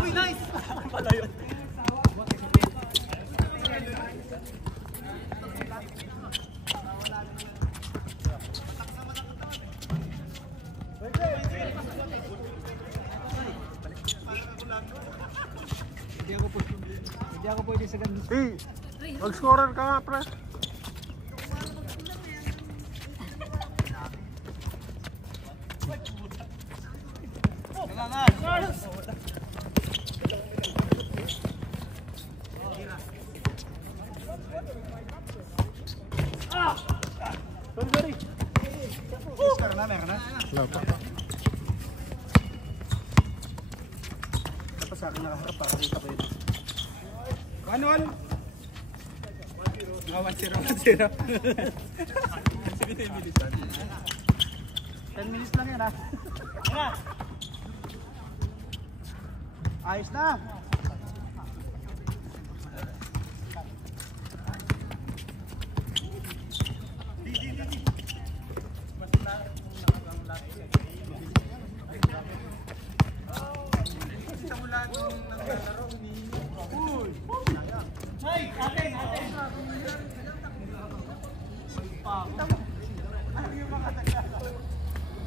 Uy, nice! Pala yun. Hindi ako pwede sa ganun. Hey, mag-scorer ka nga, pre. Sorry. Meron na. Wala pa. Dapat sa akin nakaharap para kita ko yun. Manual? 1-0. Sige tayo bilisan. 10 minutes lang yan ha. Ayos na.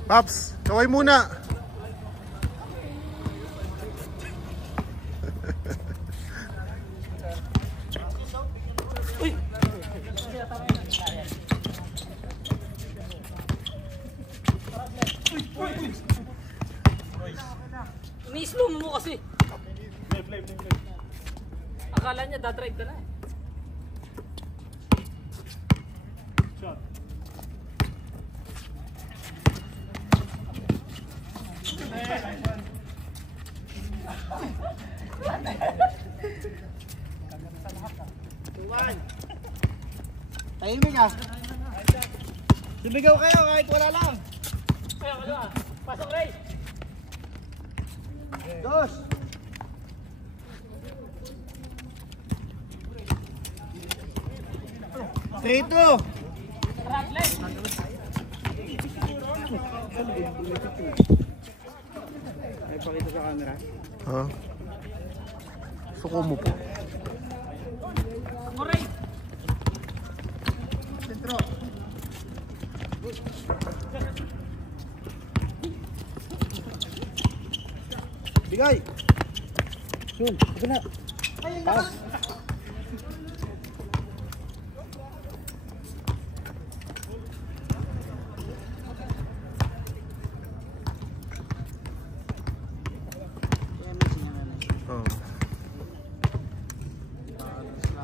Paps, kaway muna. Mismo mo kasi. Akala niya dadrive ka na eh. Shot. Tahimik ah. Sumigaw kayo kahit wala lang. Kaya ano ah. Pasok Ray. Dos. Straight to. Ay, pakita sa camera. Ha? Suko mo po. Ray. Sentro. Bigay. Zoom, kabila. Pass.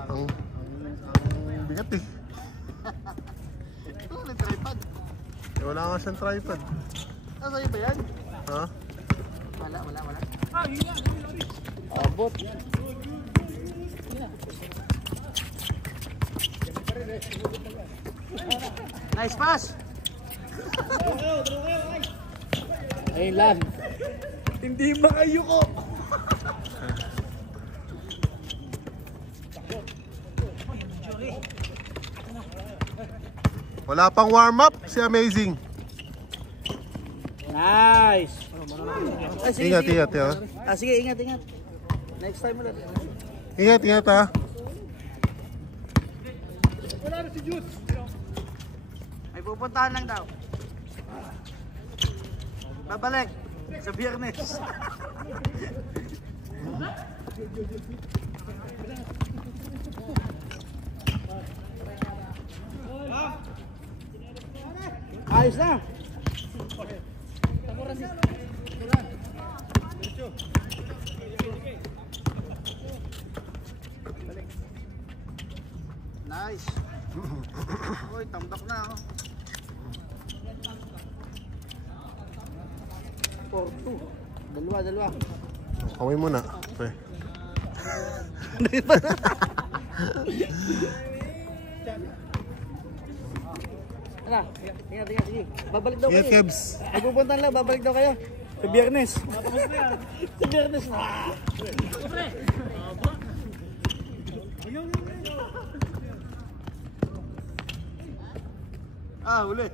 Oh. Ang bigat eh. Ito, nag-tripod. Eh, wala nga siyang tripod. Nasa'yo ba yan? Ha? Wala. Ah, yun yan. Abot. Nice pass. Ayun lang. Hindi makayuko. Wala pang warm up si Amazing. Nice. Ay, sige, Ingat, sige. ingat ha. Ah, sige, ingat. Next time ulit. Ingat ha. Wala na si Jude. May pupuntahan lang daw. Babalik sa Biyernes. Ayos na. Nice. Uy, tambak na oh. 4-2. Dalawa. Kaway muna. Okay. Ano? Tingnan, sige. Babalik daw Ingat, kayo. Kebs. Nagpupunta lang, babalik daw kayo. Sa Biyernes. Sa Biyernes na. Huli.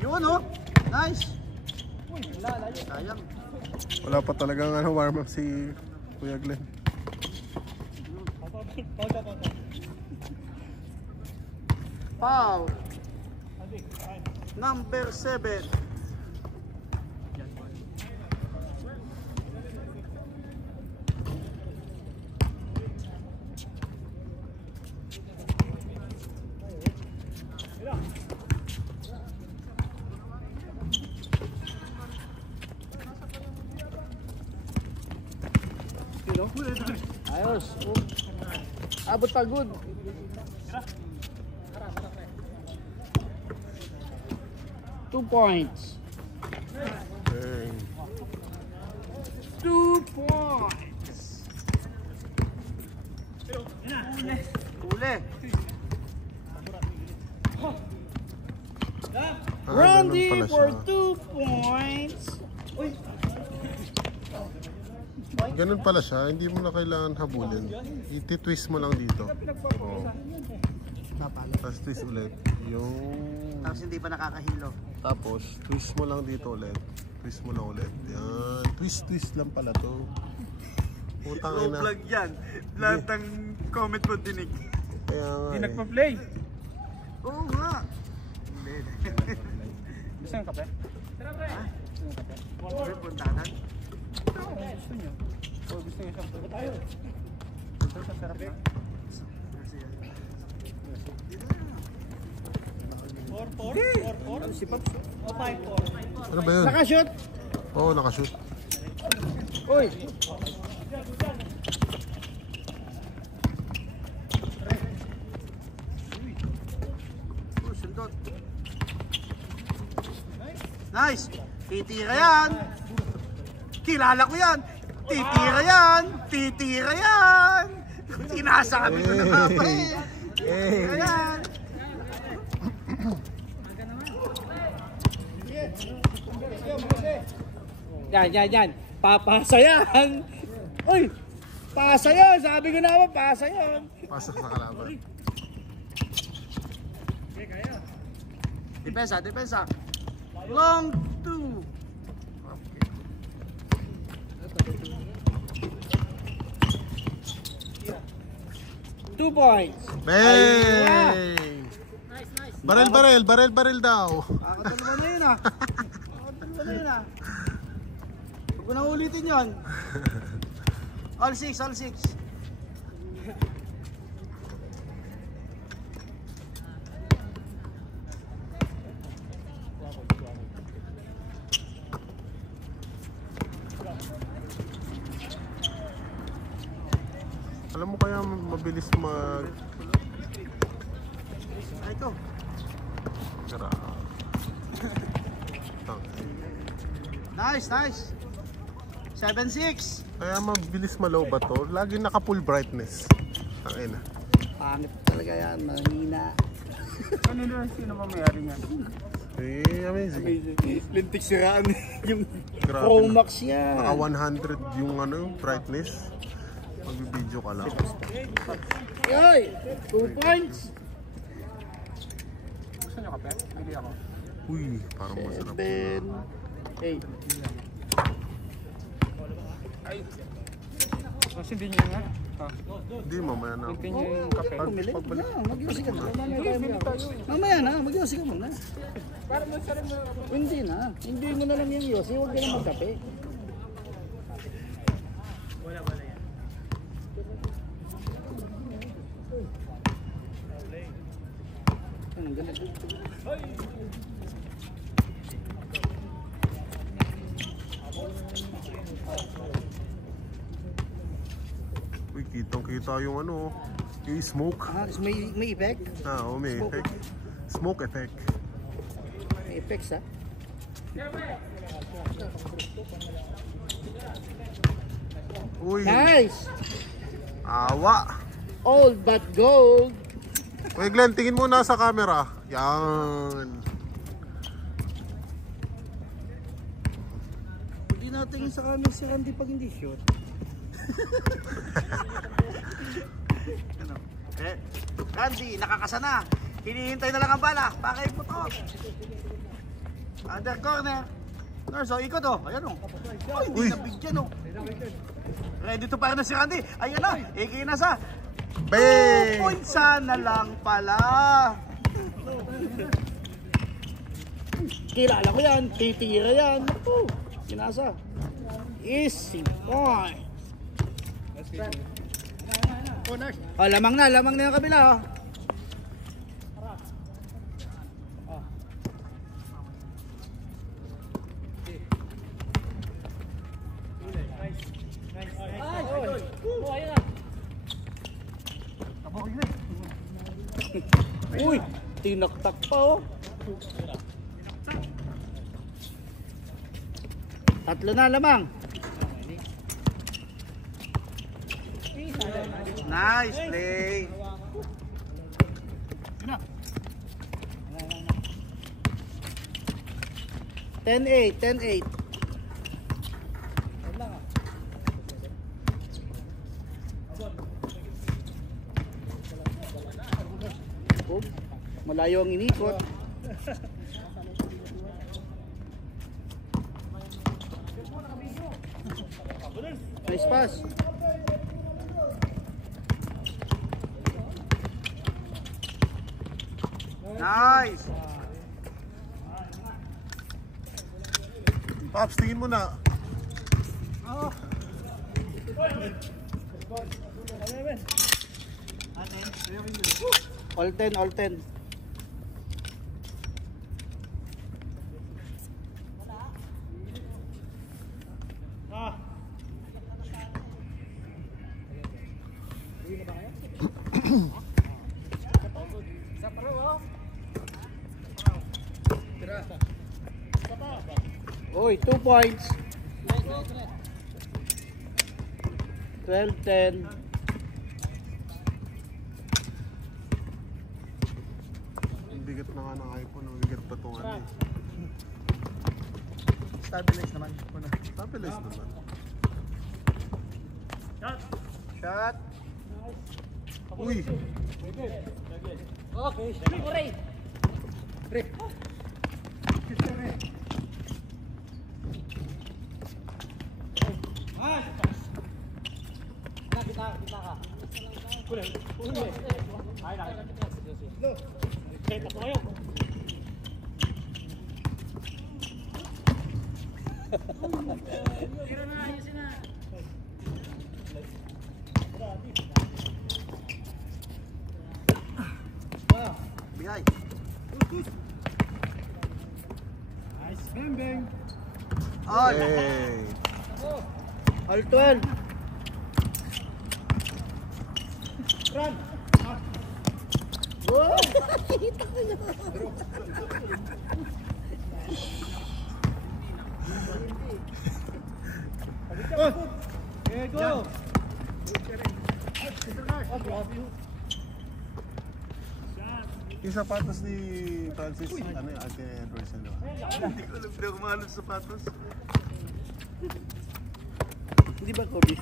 Yun oh. Nice. Sayang. Wala pa talagang warm up si Kuya Glenn. Foul. Number 7. Ayos. Abot pagod. Two points. Okay. 2 points. Uli. Randy Ganun pala for siya. 2 points. Ganun pala siya, hindi mo na kailangan habulin. Iti-twist mo lang dito. Oh. Tapos twist ulit. Yung... Tapos hindi pa nakakahilo. Tapos, twist mo lang dito ulit. Twist mo lang ulit. Yan. Twist lang pala to. Putang ina. Vlog yan. Lahat ng comment mo dinig. Kaya nga Hindi eh. nagpa-play. Oo nga. Gusto yung kape? May puntahan. Gusto nyo? O gusto nyo sa tayo? Ito sa sarap na. 4-4? Sipap? O 5-4? Ano ba yun? Nakashoot. Oo, nakashoot. Uy. Sundot. Nice. Titira yan. Kilala ko yan. Titira yan. Titira yan. Sinasabi ko na nga pa eh. Titira yan. Yan. Papasa yan. Uy. Pasa yan. Sabi ko na ba, pasa yan. Pasok sa kalaban. Depensa. Long 2. 2 points. Bang! Barel daw. Kakatulwa na yun ah. Huwag ko nang ulitin yun. All 6. Alam mo kaya mabilis mag... Ay, ito. Grabe. Nice. 7-6. Kaya mabilis ma-low ba to? Lagi naka-full brightness. Tangina. Pangit talaga yan. Mahina. Ano na sino ba mayari niyan? Amazing. Lintik siraan yung Grabe Pro na. Max yan. Naka 100 yung brightness. Magbibideo ka lang. Yoy! 2 points. Gusto nyo kape? Bili ako. Uy, parang masarap. 7, 8. Ay! Kasi hindi nyo nga. Hindi, mamaya na. Hindi nyo yung kape. Pumili? Pagbalik. Mag-iossi ka na. Mamaya na, mag-iossi ka muna. Hindi na. Hindi mo na lang yung iossi. Huwag ka na magkape. Ang galit. Kita yung ano, yung smoke. Ah, may effect? Oo, may effect. Smoke effect. May effects, ha? Uy, Nice! awa. Old but gold. Uy, Glenn, tingin muna sa camera. Yan. Hindi natin sa camera si Randy pag hindi shoot. Ano? Randy, nakakasana. Hinihintay na lang ang bala. Pakay po to. Under corner. Nurse, oh, ikot oh. Ayan oh. Ay, hindi nabigyan oh. Ready to fire na si Randy. Ayan na. Ikinasa. 2 Bang! points na lang pala. Kilala ko yan. Titira yan. Naku. Kinasa. Easy point. Oh, lamang na yung kabila oh. Uy, tinaktak pa oh. Tatlo na lamang. Nice play. 10-8, 10-8. Oh, malayo ang inikot. Nice pass. Nice. Pops, tingin mo na. All 10, all 10. Oy, 2 points. 12-10. Ang bigat na nga ng iPhone. Ang bigat pa itong ano. Stabilize naman. Stabilize naman. Shot. Uy! Okay. Ray. Bigay. All. Hey! All 12. Wow! Kita ko yun. Go! Yung sapatos ni Francis, ano yung Ate Edwards na ba? Hindi ko alam na kumalot sa patos. Hindi ba Kobe?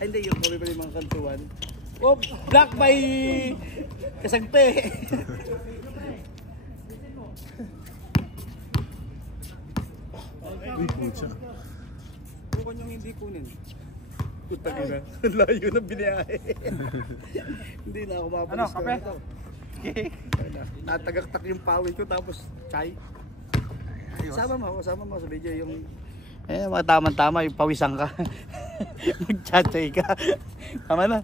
Ay, hindi yung Kobe pa yung mga kantuan. Oh, black by Kasagpe. Uy, putya. Bukan yung hindi kunin. Putang ina. Layo na biniyahe. Hindi na ako mapalis. Ano, kape? Natagaktak yung pawis ko tapos chai. Sama mo sa video yung mga tama-tama yung pawisan ka. Magchat-chay ka. Tama na.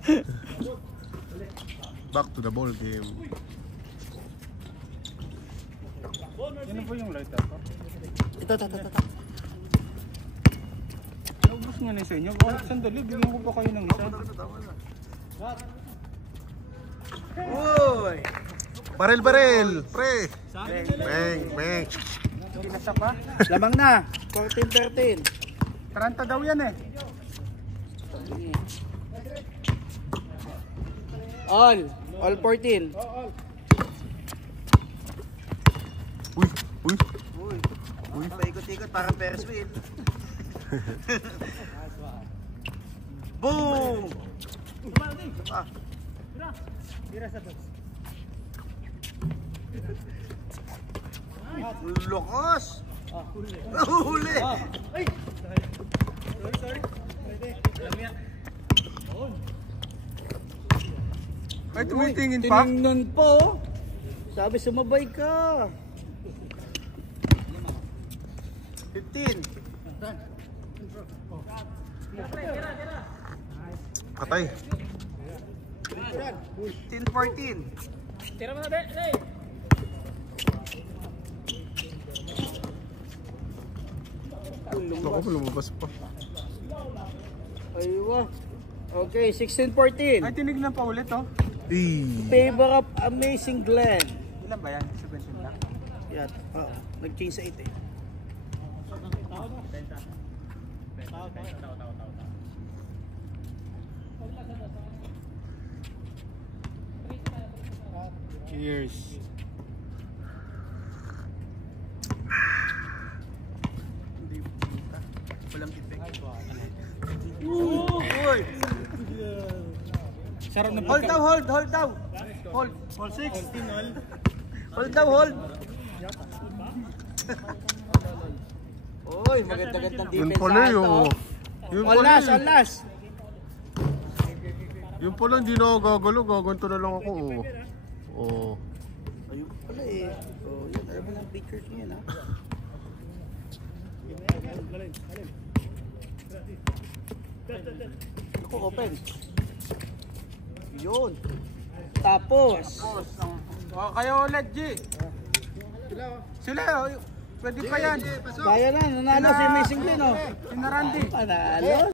Back to the ball game. Yan po yung light ako. Ito. Naubos nga na sa inyo. Oh, sandali, bigyan ko pa kayo ng isa. Uy! Baril, pre. Bang. Kinasa pa? Lamang na. 14-13. 30 daw yan eh. All 14. Uy. Uy, paikot-ikot parang Ferris wheel. Boom! Ah. Lokas! Huli! Ay, tumitingin pa. Tinignan po. Sabi sumabay ka. 15. Patay. 15-14. Tira mo na, Day. Naku, lumabas pa. Aywa. Okay, 16-14. Ay, tinignan pa ulit, oh. Favor of Amazing Glenn. Ilan ba yan? 17 lang. Yan. Nag-change sa 8 eh. Cheers. Walang effect. Uy! Sarap na Hold daw. Hold. Hold 6. Hold daw, hold. Uy, maganda-gandang Yun defense. pala yun. Yun All pala last, eh. all last. Yung pala, hindi na ako gagalo. Gaganto na lang ako. Oh. Ayun pala eh. Oh, yun. Alam mo ng pictures niya na. Ako, open. Yun. Tapos. Oh, kayo ulit, G. Sila, oh. Pwede pa yan. Kaya na, nanalo si Amazing Glenn, oh. Sina Randy. Panalo.